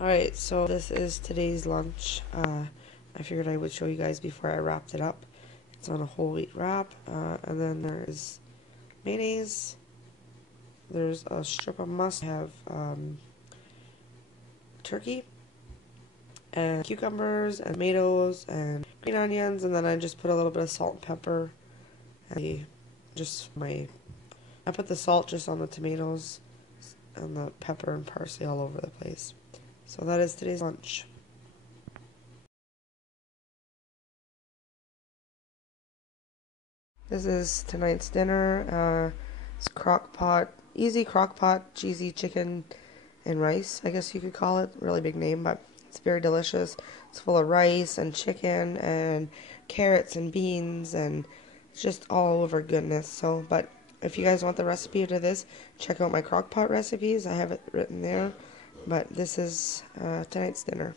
Alright, so this is today's lunch. I figured I would show you guys before I wrapped it up. It's on a whole wheat wrap, and then there's mayonnaise. There's a strip of mustard. I have turkey, and cucumbers, and tomatoes, and green onions, and then I just put a little bit of salt and pepper. And I put the salt just on the tomatoes, and the pepper and parsley all over the place. So that is today's lunch. This is tonight's dinner. It's crock pot, easy crock pot, cheesy chicken and rice, I guess you could call it. Really big name, but it's very delicious. It's full of rice and chicken and carrots and beans and it's just all over goodness. So, but if you guys want the recipe to this, check out my crock pot recipes. I have it written there. But this is tonight's dinner.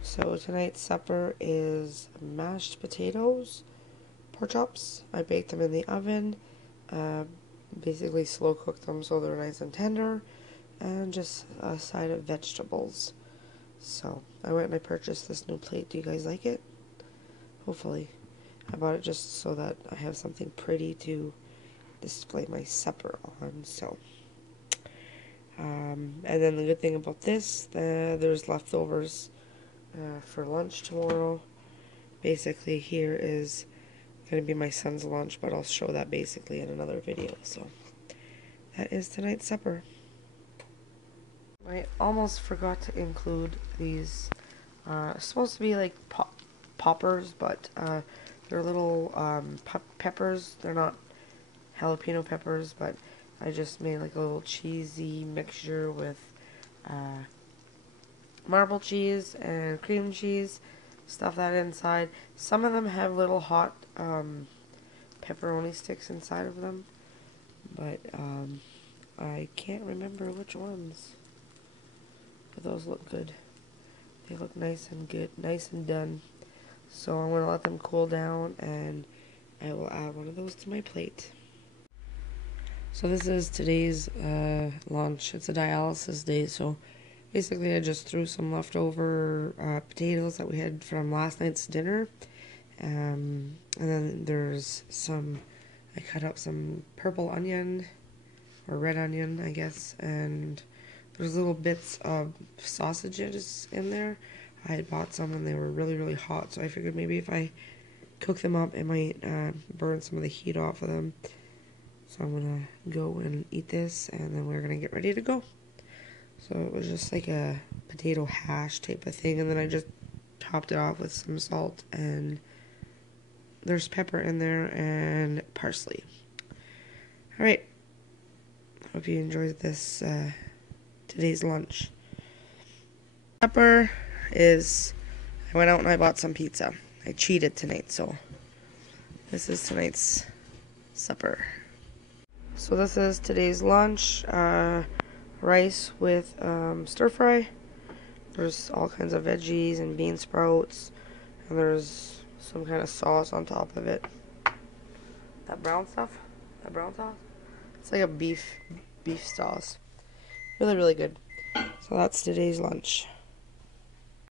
So tonight's supper is mashed potatoes, pork chops. I baked them in the oven, basically slow cooked them so they're nice and tender, and just a side of vegetables. So I went and I purchased this new plate. Do you guys like it? Hopefully. I bought it just so that I have something pretty to display my supper on. So, and then the good thing about this, there's leftovers for lunch tomorrow. Basically here is going to be my son's lunch, but I'll show that basically in another video. So that is tonight's supper. I almost forgot to include these. Supposed to be like poppers, but they're little peppers. They're not jalapeno peppers, but I just made like a little cheesy mixture with marble cheese and cream cheese. Stuff that inside. Some of them have little hot pepperoni sticks inside of them, but I can't remember which ones. But those look good. They look nice and good, nice and done. So I'm going to let them cool down and I will add one of those to my plate. So this is today's lunch. It's a dialysis day, so basically I just threw some leftover potatoes that we had from last night's dinner. And then there's I cut up some purple onion, or red onion, I guess, and there's little bits of sausages in there. I had bought some and they were really, really hot, so I figured maybe if I cook them up, it might burn some of the heat off of them. So I'm going to go and eat this, and then we're going to get ready to go. So it was just like a potato hash type of thing, and then I just topped it off with some salt, and there's pepper in there, and parsley. Alright, hope you enjoyed this, today's lunch. Supper is, I went out and I bought some pizza. I cheated tonight, so this is tonight's supper. So this is today's lunch, rice with stir fry. There's all kinds of veggies and bean sprouts, and there's some kind of sauce on top of it. That brown stuff? That brown sauce? It's like a beef sauce. Really, really good. So that's today's lunch.